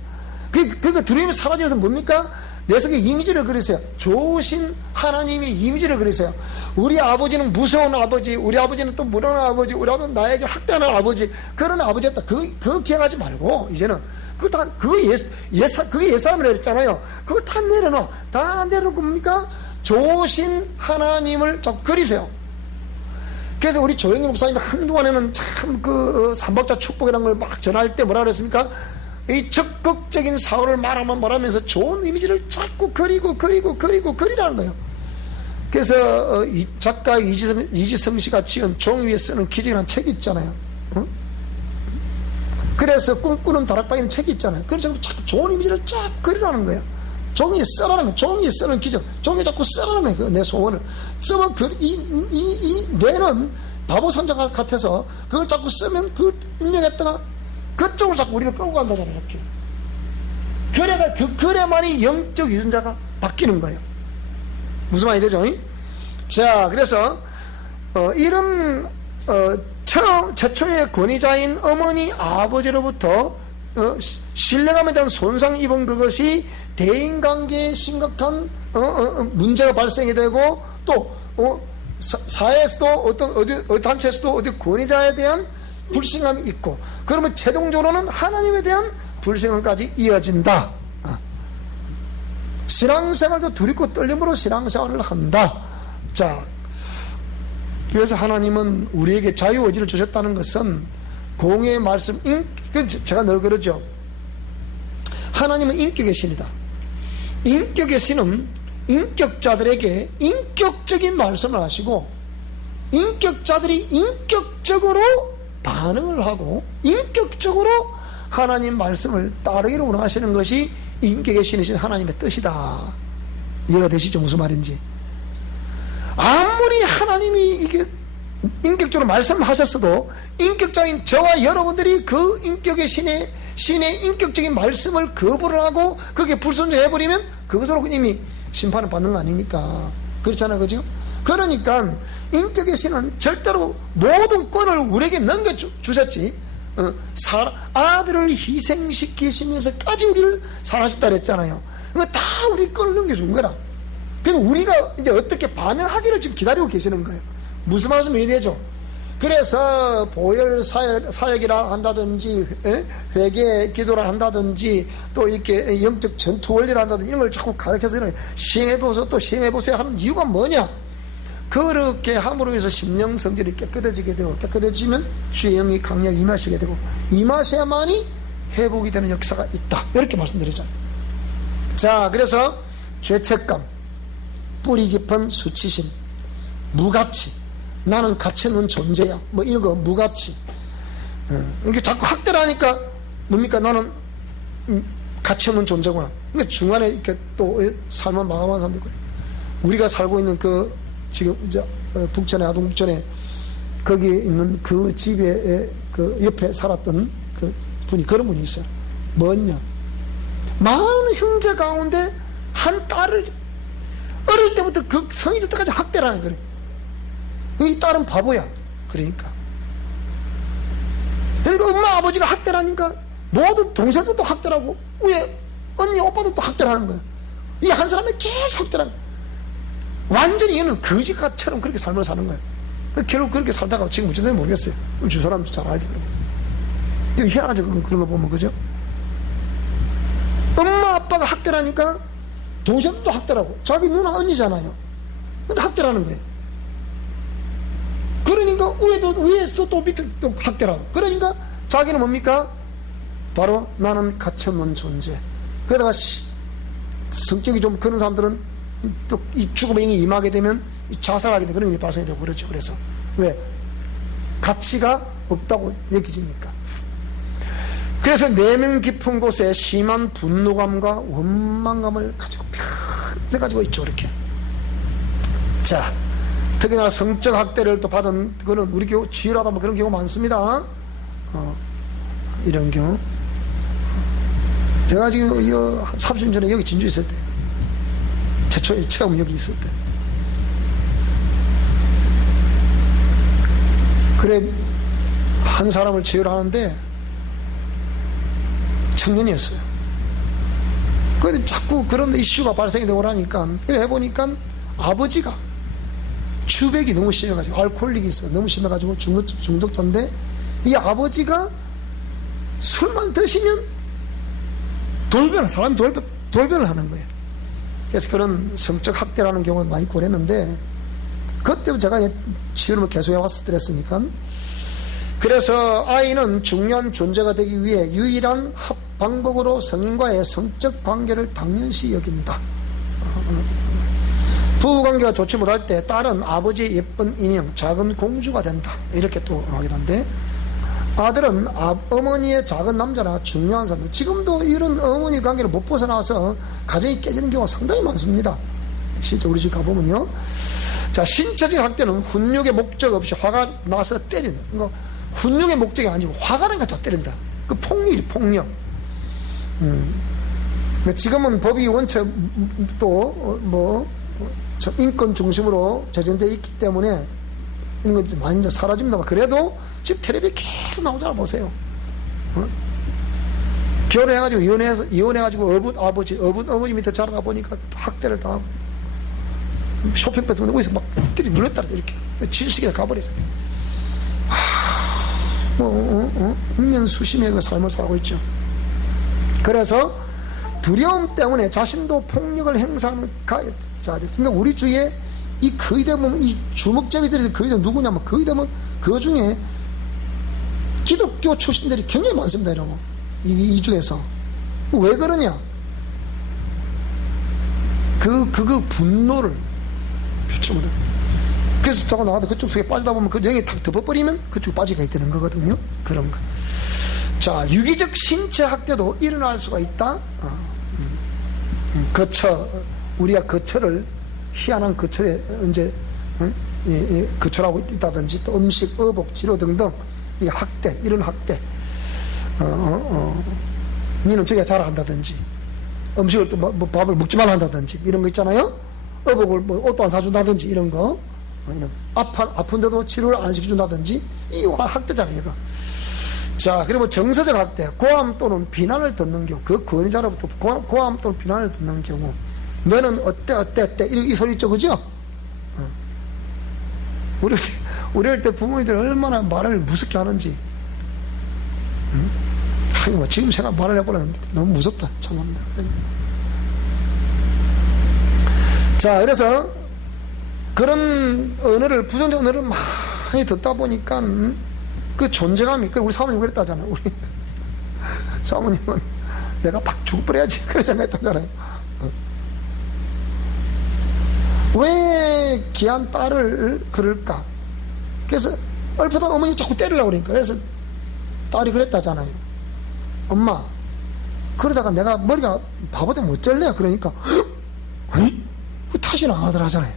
그러니까 두려움이 사라지면서 뭡니까? 내 속에 이미지를 그리세요. 좋으신 하나님의 이미지를 그리세요. 우리 아버지는 무서운 아버지, 우리 아버지는 또 무너는 아버지, 우리 아버지는 나에게 학대하는 아버지, 그런 아버지였다. 그거 기억하지 말고 이제는 그게 옛사람이라고 했잖아요. 그걸 다 내려놔. 다 내려놓고 뭡니까? 좋으신 하나님을 자꾸 그리세요. 그래서 우리 조영기 목사님이 한동안에는 참 삼박자 축복이라는 걸 막 전할 때 뭐라 그랬습니까? 이 적극적인 사고를 말하면서 좋은 이미지를 자꾸 그리라는 거예요. 그래서 이 작가 이지성 씨가 지은 종이 위에 쓰는 기적이라는 책이 있잖아요. 그래서 꿈꾸는 다락방이라는 책이 있잖아요. 그래서 자꾸 좋은 이미지를 쫙 그리라는 거예요. 종이에 쓰라는 거예요. 종이에 쓰는 기적, 종이에 자꾸 쓰라는 거예요. 내 소원을 쓰면 이 뇌는 바보 산자 같아서 그걸 자꾸 쓰면 그걸 입력했다가 그쪽을 자꾸 우리를 끌고 간다잖아요. 이렇게 그래만이 영적 유전자가 바뀌는 거예요. 무슨 말이 되죠? 자, 그래서 이런 최초의 권위자인 어머니 아버지로부터 신뢰감에 대한 손상 입은 그것이 대인관계에 심각한 문제가 발생이 되고 또 사회에서도 어디 단체에서도 어디 권위자에 대한 불신감이 있고, 그러면 최종적으로는 하나님에 대한 불신감까지 이어진다. 신앙생활도 두렵고 떨림으로 신앙생활을 한다. 자, 그래서 하나님은 우리에게 자유의지를 주셨다는 것은 공의의 말씀, 제가 늘 그러죠. 하나님은 인격의 신이다. 인격의 신은 인격자들에게 인격적인 말씀을 하시고 인격자들이 인격적으로 반응을 하고 인격적으로 하나님 말씀을 따르기를 원하시는 것이 인격의 신이신 하나님의 뜻이다. 이해가 되시죠? 무슨 말인지. 아무리 하나님이 이게 인격적으로 말씀하셨어도 인격자인 저와 여러분들이 그 인격의 신의 인격적인 말씀을 거부를 하고 그게 불순종해버리면 그것으로 이미 심판을 받는 거 아닙니까? 그렇잖아요, 그죠? 그러니까 인격의 신은 절대로 모든 권을 우리에게 넘겨주셨지. 아들을 희생시키시면서까지 우리를 사랑하셨다 그랬잖아요. 다 우리 권을 넘겨준 거라. 그럼 우리가 이제 어떻게 반응하기를 지금 기다리고 계시는 거예요. 무슨 말씀이 되죠? 그래서 보혈 사역이라 한다든지 회개 기도라 한다든지 또 이렇게 영적 전투 원리라 한다든지 이런 걸 자꾸 가르쳐서 시행해보세요 하는 이유가 뭐냐? 그렇게 함으로 해서 심령 성질이 깨끗해지게 되고, 깨끗해지면 주의 영이 강력히 임하시게 되고, 임하셔야만이 회복이 되는 역사가 있다. 이렇게 말씀드리잖아요. 자, 그래서 죄책감, 뿌리 깊은 수치심, 무가치, 나는 가치 없는 존재야, 뭐 이런 거 무가치. 이게 자꾸 학대를 하니까 뭡니까? 나는 가치 없는 존재구나. 근데 중간에 이렇게 또 삶을 마감하는 사람도 있고, 우리가 살고 있는 그 지금 이제 북촌에 아동북촌에 거기에 있는 그 집에 그 옆에 살았던 그 분이 그런 분이 있어요. 뭐냐? 많은 형제 가운데 한 딸을 어릴 때부터 그 성이 될 때까지 학대를 하는 거예요. 이 딸은 바보야. 그러니까 엄마 아버지가 학대를 하니까 모든 동생들도 학대를 하고 위에 언니 오빠들도 학대를 하는 거예요. 이 한 사람이 계속 학대를 하는 거예요. 완전히 얘는 거지같처럼 그렇게 삶을 사는 거예요. 결국 그렇게 살다가 지금 어쩌는지 모르겠어요. 주 사람도 잘 알지. 되게 희한하죠. 그런 거 보면. 그죠? 엄마 아빠가 학대를 하니까 동생도 학대를 하고 자기 누나 언니잖아요. 근데 학대를 하는 거예요. 그러니까 위에서 또 밑에 또 학대를 하고, 그러니까 자기는 뭡니까? 바로 나는 가치없는 존재. 그러다가 성격이 좀 그런 사람들은 또 이 죽음의 영이 임하게 되면 자살하게 되는 그런 일이 발생이 되고 그렇죠. 그래서 왜? 가치가 없다고 여기지니까. 그래서 내면 깊은 곳에 심한 분노감과 원망감을 가지고 평생 가지고 있죠. 이렇게. 자, 특히나 성적 학대를 또 받은 그거는 우리 교우 지혈하다 뭐 그런 경우 많습니다. 이런 경우. 제가 지금 30년 전에 여기 진주에 있을 때, 최초의 체험 여기 있을 때, 그래 한 사람을 지혈하는데 청년이었어요. 그런데 자꾸 그런 이슈가 발생이 되고 나니까 이래 해보니까 아버지가 주백이 너무 심해가지고 알코올릭이 있어 너무 심해가지고 중독자인데, 이 아버지가 술만 드시면 사람이 돌변을 하는 거예요. 그래서 그런 성적 학대라는 경우가 많이 고랬는데, 그때부터 제가 치료를 계속 해왔었으니까. 그래서 아이는 중요한 존재가 되기 위해 유일한 방법으로 성인과의 성적 관계를 당연시 여긴다. 부부관계가 좋지 못할 때 딸은 아버지의 예쁜 인형, 작은 공주가 된다. 이렇게 또 하긴 한데, 아들은 어머니의 작은 남자나 중요한 사람. 지금도 이런 어머니 관계를 못 벗어나서 가정이 깨지는 경우가 상당히 많습니다. 실제 우리 집 가보면요. 자, 신체적 학대는 훈육의 목적 없이 화가 나서 때리는. 그러니까 훈육의 목적이 아니고 화가 나니까 저 때린다. 그 폭력이 폭력. 지금은 법이 원체 또 인권 중심으로 제정되어 있기 때문에 이런 건 많이 이제 사라집니다. 그래도 지금 텔레비에 계속 나오잖아. 보세요. 결혼해가지고 이혼해가지고 어분 어머니 밑에 자라다 보니까 학대를 당하고, 쇼핑백 같은 데 어디서 막 때리 눌렀다 이렇게 질식에 가버리죠. 운명수심의 그 삶을 살고 있죠. 그래서 두려움 때문에 자신도 폭력을 행사하는 자들. 그러니까 우리 주위에 이 거의 대부분 이 주먹잡이들이 거의 대부분 누구냐면 거의 대부분 그 중에 기독교 출신들이 굉장히 많습니다. 이런 거. 이 중에서. 왜 그러냐? 그 분노를 표출을 해요. 그래서 저거 나가도 그쪽 속에 빠지다 보면 그 영이 탁 덮어버리면 그쪽 빠지게 되는 거거든요. 그런 거. 자, 유기적 신체 학대도 일어날 수가 있다. 우리가 거처를, 희한한 거처에 이제, 거처라고 있다든지, 또 음식, 의복, 치료 등등, 이 학대, 이런 학대. 니는 저기가 잘한다든지, 음식을 또 밥을 먹지 말라 한다든지, 이런 거 있잖아요? 의복을 옷도 안 사준다든지, 이런 거. 아픈데도 치료를 안 시켜준다든지, 이 학대잖아요, 이거. 자, 그리고 정서적 학대, 고함 또는 비난을 듣는 경우, 그 권위자로부터 고함 또는 비난을 듣는 경우, 너는 어때, 이 소리 있죠, 그죠? 우리 때 부모님들 얼마나 말을 무섭게 하는지. 하긴 뭐 지금 제가 말을 해보려면 너무 무섭다. 참합니다. 자, 그래서 그런 언어를, 부정적 언어를 많이 듣다 보니까 그 존재감이, 우리 사모님 그랬다잖아요. 우리 사모님은 내가 막 죽어버려야지 그런 생각했다잖아요. 왜 귀한 딸을 그럴까? 그래서 얼핏 어머니 자꾸 때리려고 그러니까. 그래서 딸이 그랬다잖아요. 엄마, 그러다가 내가 머리가 바보 되면 어쩔래? 그러니까 아니? 다시 다시는 안 하더라 하잖아요.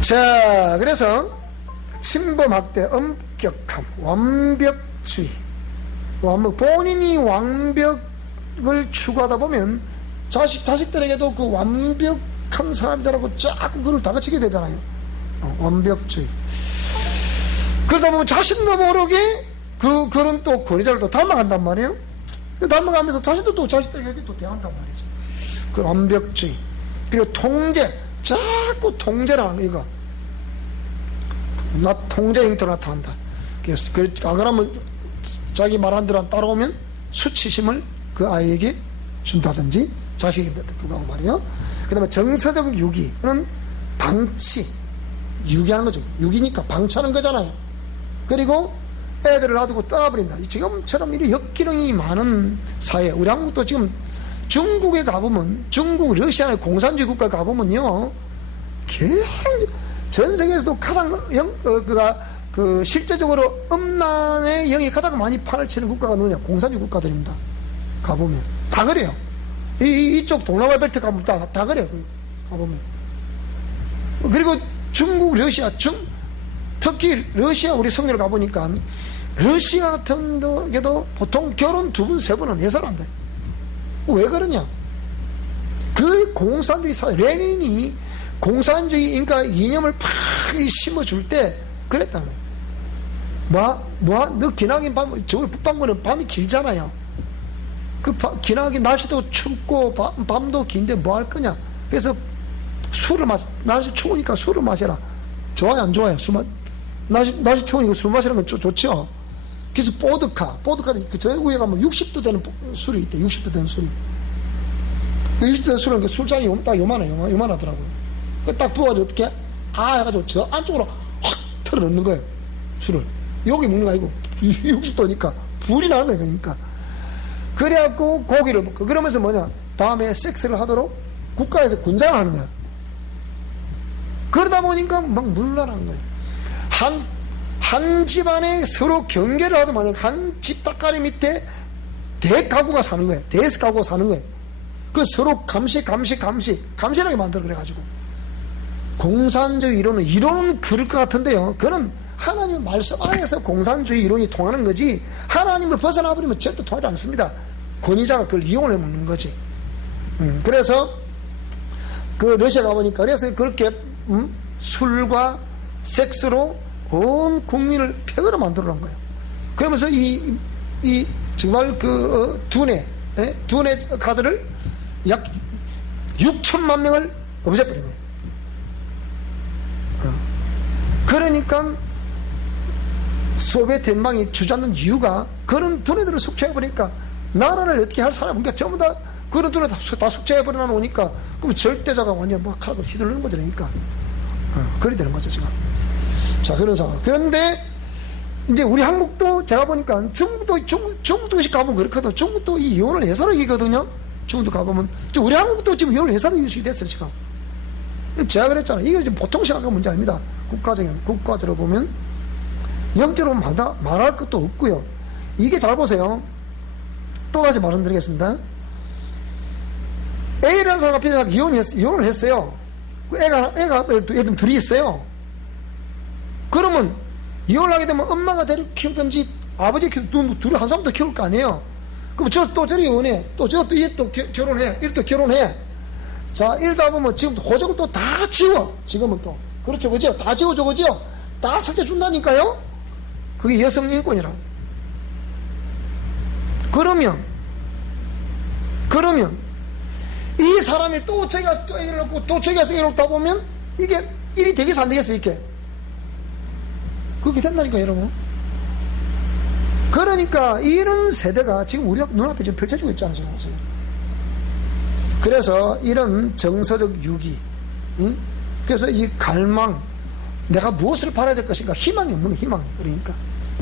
자, 그래서 침범학대, 엄격함, 완벽주의, 본인이 완벽을 추구하다 보면 자식들에게도 그 완벽한 사람이라고 자꾸 그걸 다그치게 되잖아요. 완벽주의. 그러다 보면 자신도 모르게 그런 또 권위자를 또 닮아간단 말이에요. 닮아가면서 자신도 또 자식들에게 또 대한단 말이죠. 그 완벽주의. 그리고 통제. 자꾸 통제라는 이거. 통제 형태로 나타난다. 그래서 안 그러면 자기 말한 대로 안 따라오면 수치심을 그 아이에게 준다든지 자식에게 불구하고 말이에요. 그 다음에 정서적 유기는 방치. 유기하는 거죠. 유기니까 방치하는 거잖아요. 그리고 애들을 놔두고 떠나버린다. 지금처럼 이런 역기능이 많은 사회. 우리 한국도 지금 중국에 가보면, 중국, 러시아의 공산주의 국가 가보면요, 전 세계에서도 가장 실제적으로 음란의 영이 가장 많이 판을 치는 국가가 누구냐? 공산주의 국가들입니다. 가보면 다 그래요. 이쪽 동남아 벨트 가보면 다 그래요. 가보면. 그리고 중국, 러시아, 특히 러시아 우리 성녀를 가보니까 러시아 같은 데도 보통 결혼 2번, 3번은 해서한다. 왜 그러냐? 그 공산주의 사회, 레닌이 공산주의 인가 이념을 팍 심어줄 때 그랬다는 거예요. 너 기나긴 밤, 저 북방구는 밤이 길잖아요. 기나긴 날씨도 춥고 밤도 긴데 뭐 할 거냐? 그래서 날씨 추우니까 술을 마셔라. 좋아요, 안 좋아요? 날씨 추우니까 술 마시는 건 좋죠? 그래서 보드카도 저 위에 가면 60도 되는 술이 있대. 60도 되는 술이. 60도 되는 술은 그 술잔이 딱 요만하더라고요. 딱 부어가지고 어떻게? 해가지고 저 안쪽으로 확 털어 넣는 거예요. 술을. 여기 먹는 거 아니고 60도니까 불이 나는 거예요. 그러니까. 그래갖고 고기를 먹고 그러면서 뭐냐? 밤에 섹스를 하도록 국가에서 권장을 하는 거야. 그러다 보니까 막 물러나는 거예요. 한 집안에 서로 경계를 하도 만약 한 집 닭가리 밑에 대가구가 사는 거예요. 대가구가 사는 거예요. 그 서로 감시하게 만들어 그래가지고. 공산주의 이론은 그럴 것 같은데요. 그는 하나님 말씀 안에서 공산주의 이론이 통하는 거지, 하나님을 벗어나버리면 절대 통하지 않습니다. 권위자가 그걸 이용을 해먹는 거지. 그래서 그 러시아 가보니까 그래서 그렇게 술과 섹스로 온 국민을 폐허로 만들어 놓은 거예요. 그러면서 정말 두뇌 카드를 약 6천만 명을 없애버린 거예요. 그러니까 소비에트 연방이 주저앉는 이유가 그런 두뇌들을 숙취해버리니까 나라를 어떻게 할 사람은 전부 다 그런 두뇌 다 숙취해버려 놓으니까 그럼 절대자가 완전 막 칼을 휘두르는 거죠. 그러니까 그리 되는 거죠 지금. 자, 그런 상황. 그런데 이제 우리 한국도 제가 보니까 중국도 가보면 그렇거든. 중국도 이 이혼을 해산하기거든요. 중국도 가보면 우리 한국도 지금 이혼을 해산하기 의식이 됐어요 지금. 제가 그랬잖아요. 이게 지금 보통 생각한 문제 아닙니다. 국가적으로 보면 영적으로 말할 것도 없고요. 이게 잘 보세요. 또 다시 말씀드리겠습니다. A라는 사람과 B가 이혼을 했어요. 애가 둘이 있어요. 그러면 이혼을 하게 되면 엄마가 데리고 키우든지 아버지 키우든지 둘이 한 사람도 키울 거 아니에요. 그럼 또 저리 이혼해. 또 결혼해. 이리 또 결혼해. 자, 이러다 보면 지금 호적을 또 다 지워. 지금은 또. 그렇죠. 그죠? 다 지워줘. 그죠? 다 삭제 준다니까요? 그게 여성 인권이라. 그러면 이 사람이 또 저기가 또 애를 낳고 또 저기가 애를 낳다 보면 이게 일이 되겠어 안 되겠어 이게? 그렇게 된다니까 여러분. 그러니까 이런 세대가 지금 우리 눈앞에 좀 펼쳐지고 있잖아요 지금. 그래서 이런 정서적 유기, 그래서 이 갈망, 내가 무엇을 바라야 될 것인가, 희망이 없는 희망. 그러니까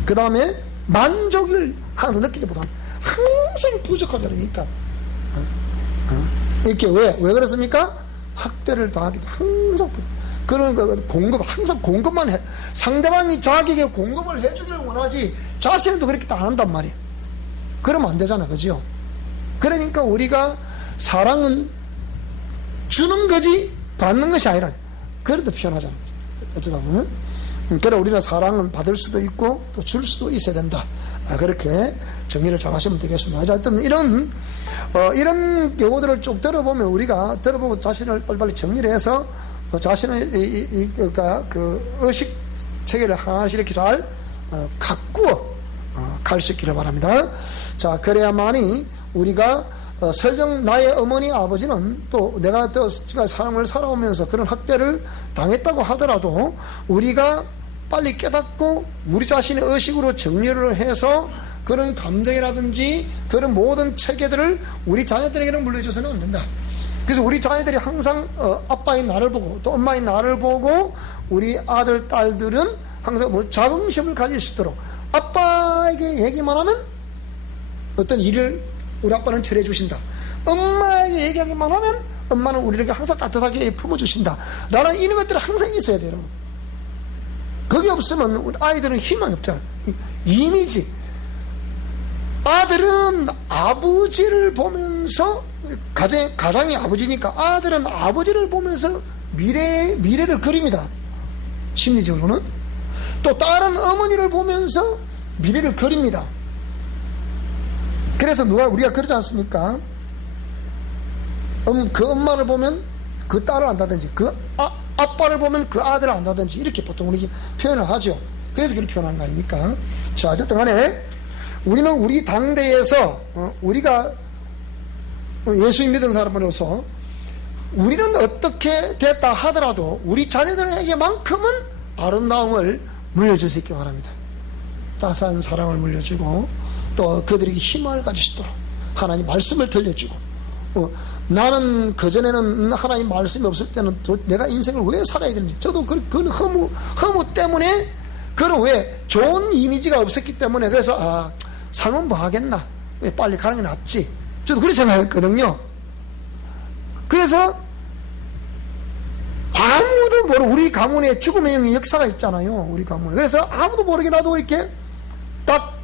그 다음에 만족을 항상 느끼지 못하는, 항상 부족하잖아요. 그러니까 이렇게 왜 그렇습니까? 학대를 당하기도 항상 그런 공급, 항상 공급만 해. 상대방이 자기에게 공급을 해주기를 원하지 자신도 그렇게 안 한단 말이에요. 그러면 안 되잖아, 그죠? 그러니까 우리가 사랑은 주는 거지 받는 것이 아니라 그래도 표현하자는 거죠. 어쩌다 보면 그래 우리는 사랑은 받을 수도 있고 또 줄 수도 있어야 된다. 그렇게 정리를 잘 하시면 되겠습니다. 하여튼 이런 경우들을 쭉 들어보면 우리가 들어보고 자신을 빨리빨리 정리를 해서 자신의 그 의식 체계를 하나씩 이렇게 잘 가꾸어 갈 수 있기를 바랍니다. 자, 그래야만이 우리가 설령 나의 어머니 아버지는 또 내가 삶을 살아오면서 그런 학대를 당했다고 하더라도 우리가 빨리 깨닫고 우리 자신의 의식으로 정리를 해서 그런 감정이라든지 그런 모든 체계들을 우리 자녀들에게는 물려줘서는 안 된다. 그래서 우리 자녀들이 항상 아빠인 나를 보고 또 엄마인 나를 보고 우리 아들, 딸들은 항상 자긍심을 가질 수 있도록 아빠에게 얘기만 하면 어떤 일을 우리 아빠는 처리해 주신다. 엄마에게 얘기하기만 하면 엄마는 우리에게 항상 따뜻하게 품어주신다. 라는 이런 것들이 항상 있어야 돼요. 그게 없으면 우리 아이들은 희망이 없잖아요. 이미지. 아들은 아버지를 보면서 가장이 아버지니까 아들은 아버지를 보면서 미래를 그립니다. 심리적으로는. 또 딸은 어머니를 보면서 미래를 그립니다. 그래서 우리가 그러지 않습니까? 그 엄마를 보면 그 딸을 안다든지 그 아빠를 보면 그 아들을 안다든지 이렇게 보통 우리 표현을 하죠. 그래서 그렇게 표현한 거 아닙니까? 자, 어쨌든 간에 우리는 우리 당대에서 우리가 예수님 믿은 사람으로서 우리는 어떻게 됐다 하더라도 우리 자녀들에게만큼은 아름다움을 물려줄 수 있기 바랍니다. 따스한 사랑을 물려주고 또 그들에게 희망을 가질 수 있도록 하나님 말씀을 들려주고 나는 그전에는 하나님 말씀이 없을 때는 내가 인생을 왜 살아야 되는지 저도 그 허무 때문에 그런 왜 좋은 이미지가 없었기 때문에 그래서 삶은 뭐 하겠나 왜 빨리 가는 게 낫지 저도 그렇게 생각했거든요. 그래서 아무도 모르고 우리 가문에 죽음의 역사가 있잖아요. 우리 가문에. 그래서 아무도 모르게 나도 이렇게 딱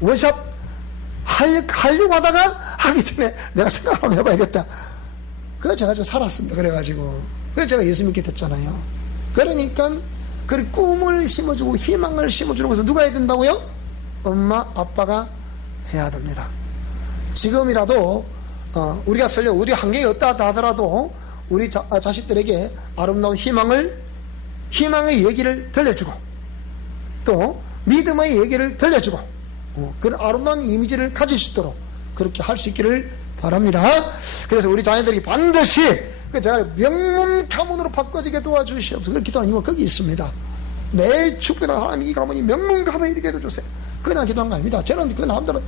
원샷 하려고 하다가 하기 전에 내가 생각 한번 해봐야겠다. 그래서 제가 좀 살았습니다. 그래가지고 그래서 제가 예수 믿게 됐잖아요. 그러니까 그 꿈을 심어주고 희망을 심어주는 것은 누가 해야 된다고요? 엄마 아빠가 해야 됩니다. 지금이라도 우리가 설령 우리 환경이 어떠하다 하더라도 우리 자식들에게 아름다운 희망의 얘기를 들려주고 또 믿음의 얘기를 들려주고 그런 아름다운 이미지를 가질 수 있도록 그렇게 할 수 있기를 바랍니다. 그래서 우리 자녀들이 반드시 제가 명문 가문으로 바꿔지게 도와주시옵소서 그렇게 기도하는 이유가 거기 있습니다. 매일 축구나 하나님 이 가문이 명문 가문이 되게 해주세요. 그냥 기도한 거 아닙니다. 저는 그 남들은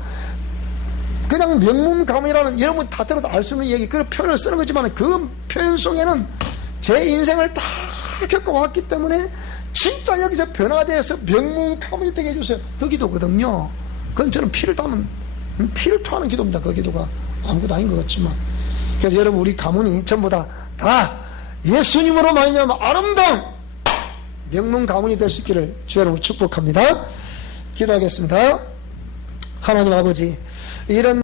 그냥 명문 가문이라는 여러분 다 들어도 알 수 있는 얘기 그 표현을 쓰는 거지만 그 표현 속에는 제 인생을 다 겪어왔기 때문에 진짜 여기서 변화되어서 명문 가문이 되게 해주세요. 그 기도거든요. 그건 저는 피를 토하는 기도입니다. 그 기도가 아무것도 아닌 것 같지만 그래서 여러분 우리 가문이 전부 다 예수님으로 말미암아 아름다운 명문 가문이 될 수 있기를 주 여러분 축복합니다. 기도하겠습니다. 하나님 아버지 이런